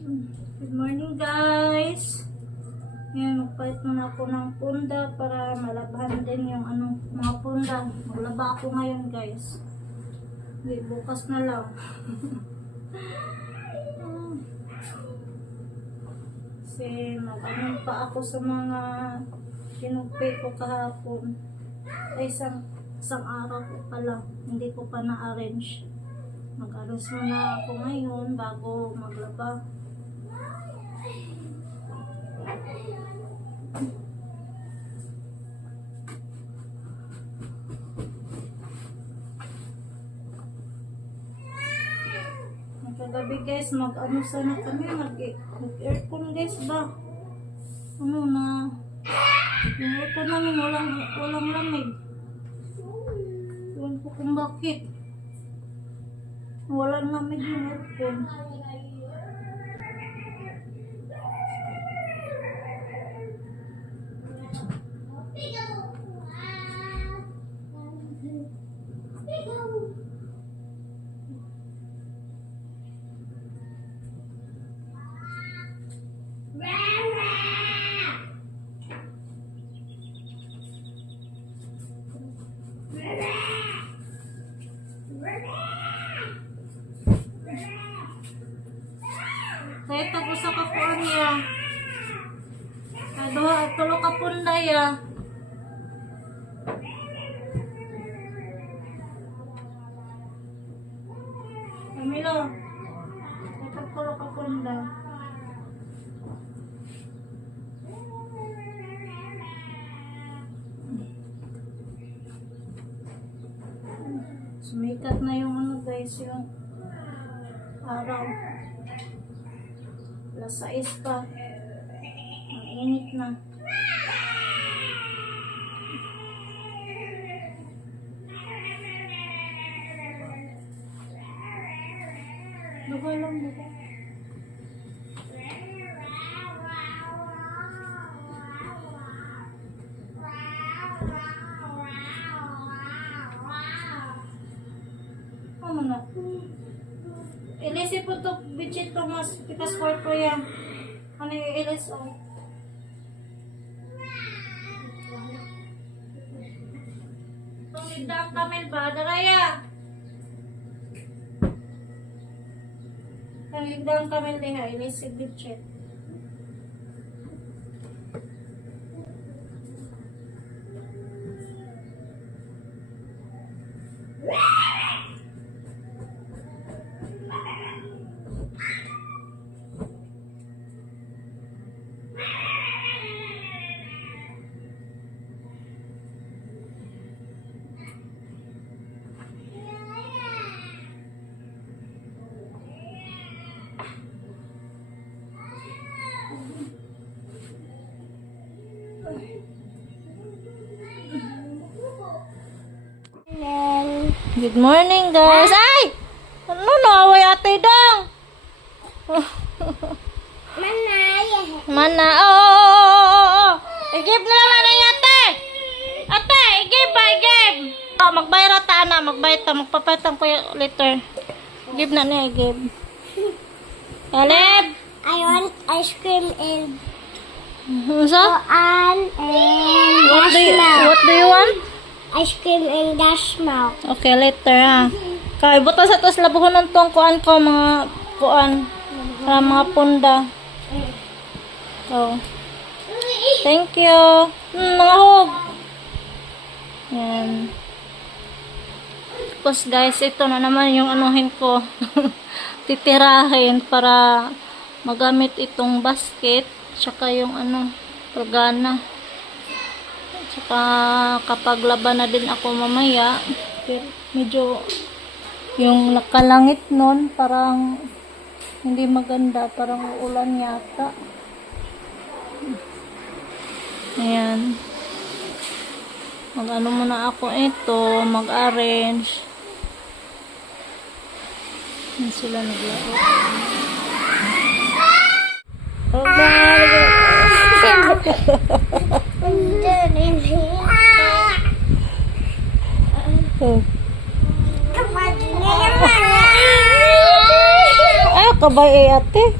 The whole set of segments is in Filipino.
Good morning guys. Ngayon magpalit muna ako ng punda para malabhan din yung mga punda. Maglaba ako ngayon guys. Hindi, bukas na lang. Kasi mag-anon pa ako sa mga kinugpay ko kahapon. Ay isang araw ko pala. Hindi ko pa na-arrange. Mag-aros muna ako ngayon bago maglaba. Kagabi guys, mag-ano sana kami, mag-aircon guys ba? Ano na, yung aircon namin walang lamig. Iwan ko kung bakit. Walang lamig yung aircon. Kaya tapos sa kapuan niya. Tulo ka punda ya. Camilo. Ito tulo ka punda. Sumikat na yung guys, yung araw. Alas 6 pa. Ang init na. Duga lang, duga. Ano na? Ilisi po ito, Bichit Thomas, pikas corpo yan. Ano yung ilis o? Itong ligdang kamil ba? Daraya! Itong ligdang kamil diha, ilisi Bichit. Good morning guys. Ay! Ano naway ate dong? Mana? Oh. I-give na lang na ate. Ate, i-give ba? I-give. Oh, magbayad ta na, magbayad ta, magpapatang ko later. Give na niya, i-give. Caleb? I want ice cream and and what do you want? ice cream and dash milk. Okay, later ha. Kay buta sa tos labuhon ng tong kuan ko mga kuan mga punda. Oh. Thank you. Mga hog. Yan. Tapos guys, ito na naman yung anuhin ko. Titirahin para magamit itong basket. Tsaka yung organa. Tsaka kapag laban na din ako mamaya, medyo yung nakalangit nun parang hindi maganda, parang uulan yata. Ayan. Mag-ano muna ako ito, mag-arrange. Yan sila naglaro. Oh, kabay ate.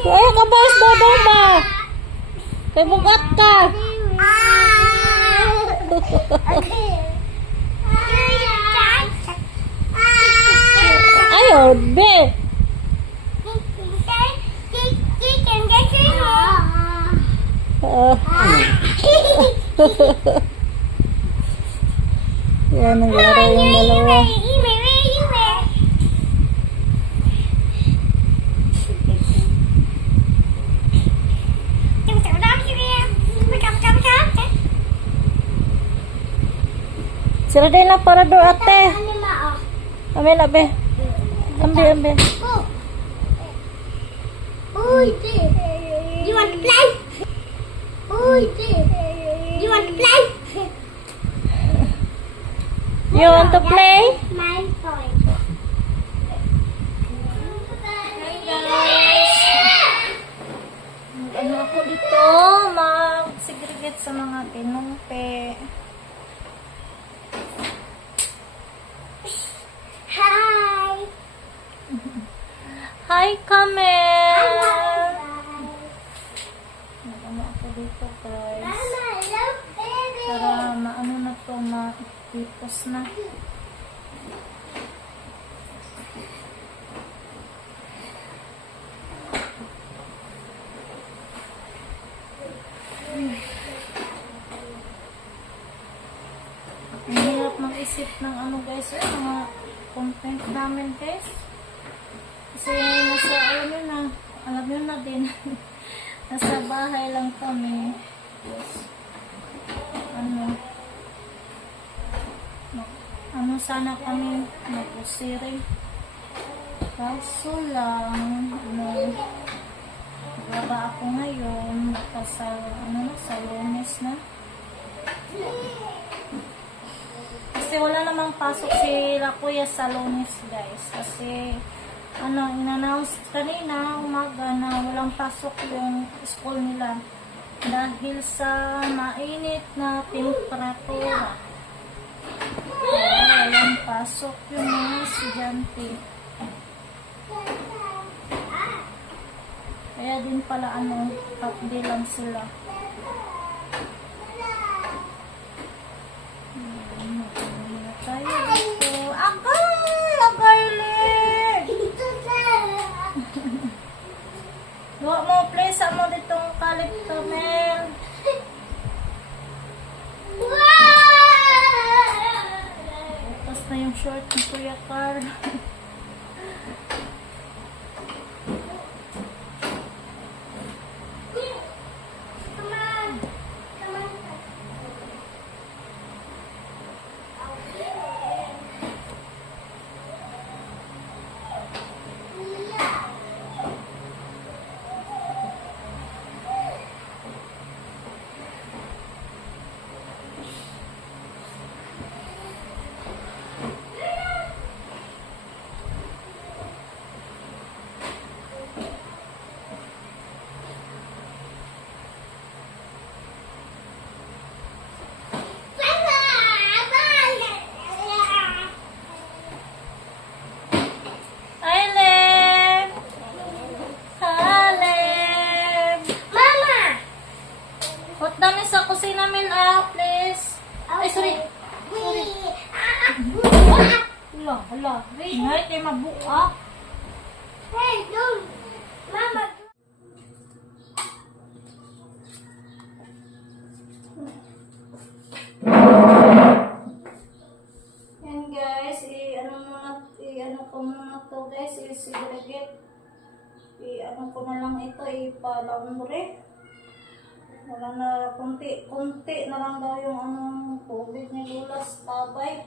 Ay, kabas dodong ba? Kay bugat ka. Ayo, be. Yan, naglaro yung dalawa. Sira din lang para do ate. Ambil, ambil. Ambil, ambil. You want to play? You want to play? You want to play? My point. Ano ako dito? Mag-segregate sa mga tinumpe. Hi. Hi, Kamel! Ano ako dito, guys? Mama, look, baby. Para maano na to, ma-tipos na. Ang hirap mag-isip ng ano, guys, mga content namin, guys. Kasi nasa, alam nyo na din, nasa bahay lang kami. Yes. Ano sana kami mag-usiri. Kaso lang, baba ako ngayon, sa Lunes na. Kasi wala namang pasok si Kuya sa Lunes, guys. Kasi, in-announce kanina, umaga na walang pasok yung school nila. Dahil sa mainit na temperatura. Walang pasok yung mga estudyante. Kaya din pala, half day lang sila. Tayo dito. Agay, leg! Gawa mo, place mo ditong kalit Kamel. Tapos na yung short ni Kuya Carl. Hala, Nay, kay mabuka. Hey, don't. Mama. Yan guys, i-ano ko muna to guys, i-segregate. I-ano ko na lang ito, ipalambre. Wala na, kunti na lang daw yung tubig ni Lulas, tabay.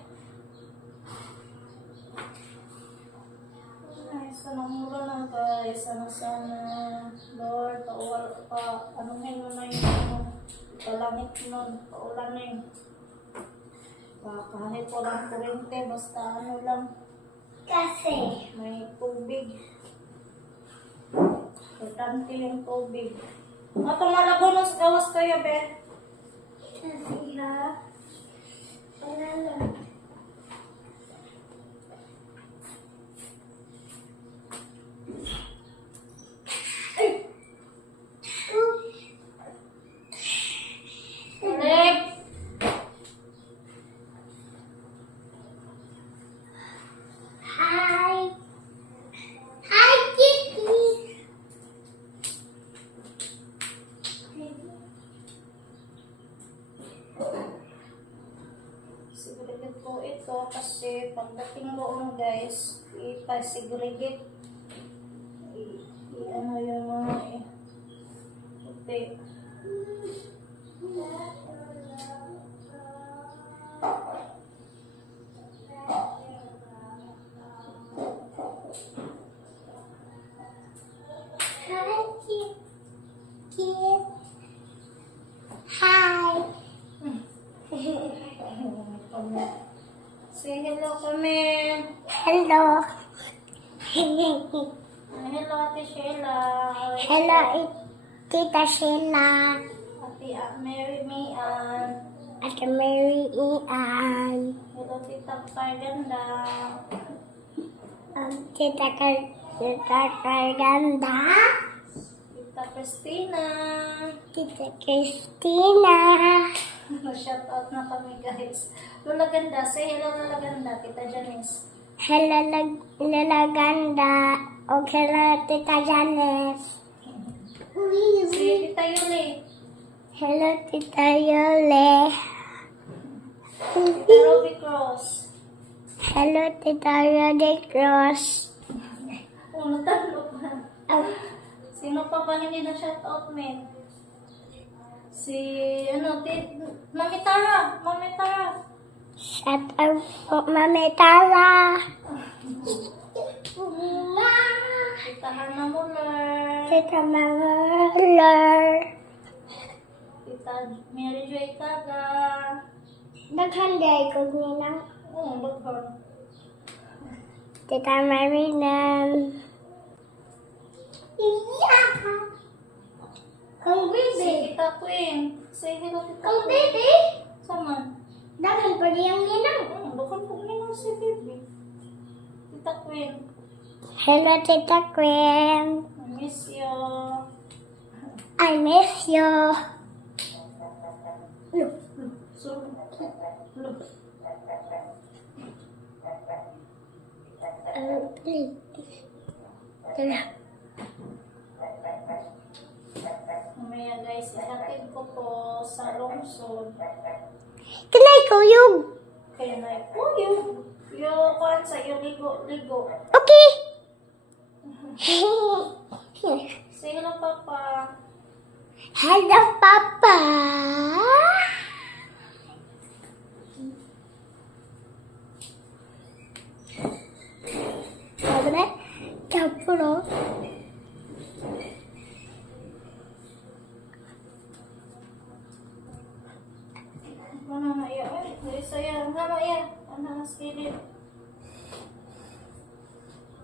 Ay, sana mura na guys, sana Lord, anuhin mo na yung palangit nun, paulanin. Kahit walang kurente, basta lang, Kasi. may tubig. Importante yung tubig. Ato malago ng gawas kayo, Ben. Kasi ha. Wala lang. Ay! segregate. Ano yung mga puti. Hi, kid. Kid. Hi. Say hello kami. Hello. Hello, Ate Sheila. Hello, Tita Sheila. Ate Mary Mian. At Mary Ian. Hello, Tita Carganda. Tita Carganda. Tita Christina. Tita Christina. Shout out na kami, guys. Lola Ganda. Say hello, Lola Ganda. Tita Janice. Hello, Lola Ganda. O hello, Tita Janice. Say Tita Yuli. Hello, Tita Yole. Tita Ruby Cross. Hello, Tita Yode Cross. Natalo pa. Sino pa ba hindi na shout out, men? Si, Mami Tara. Mami Tara. Shout out po, Mami Tara. Tita Hannah Muller. Tita Mangler. Tita Mary Joy Taga. Naghanday ko ninang. Oo, baghor. Tita Marinan. Kang Si baby. Tita Queen. Say hello, Tita Kang Queen. baby. Sama. Dagan pa diyang ninang. Bukan po niya si baby. Tita Queen. Hello, Tita Queen. I miss you. I miss you. So, look. Please. Tara. Mamaya guys, ihatid ko po sa lungsod. Kanay ko yung. Kaya na po yung kwan sa iyo ligo. Okay. Say hello, Papa. Hello, Papa. Sabre, capuro. Ano na iya? Ay, saya. Ano iya? Ano na skillet?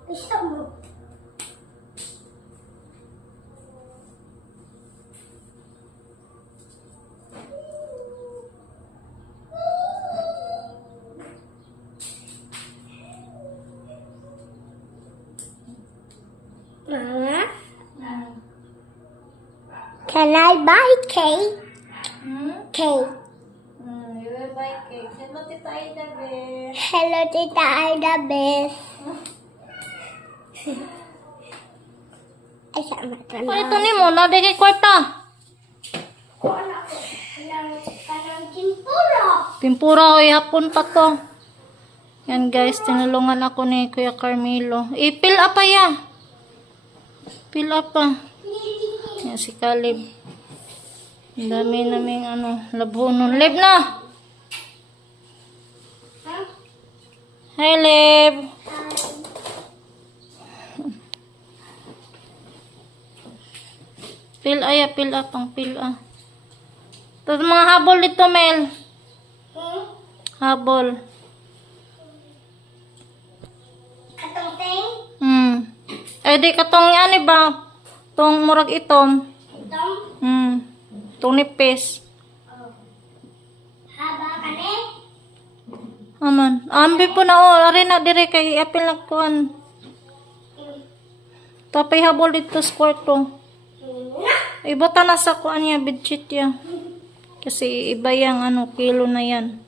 Gusto mo? Mama, can I buy cake? Cake. You will buy cake. Hello, Tita Aida, be. Hello, Tita Aida Beth. Ay, sama ka Pa, ito ni mo. Naday kay kwarta. Parang timpuro. Pimpura, oy. Hapon pa to. Yan, guys. Tinulungan ako ni Kuya Carmelo. Fill up pa ya. Fill up pa. Yan, si Caleb. Ang dami naming labhonon. Leb na! Hi, Leb! Fill up ang fill Tapos mga habol dito, Mel. Habol. Katong ting? Eh, di katong yan, ba? Tong murag itom. Itong? Tong nipis. Haba ka ni? Aman. Ambi po na, ari na dire kay apil na kuan. Tapay habol dito sa kwarto. Ibota na sa kuan niya, bedsheet ya. Kasi iba yung kilo na yan.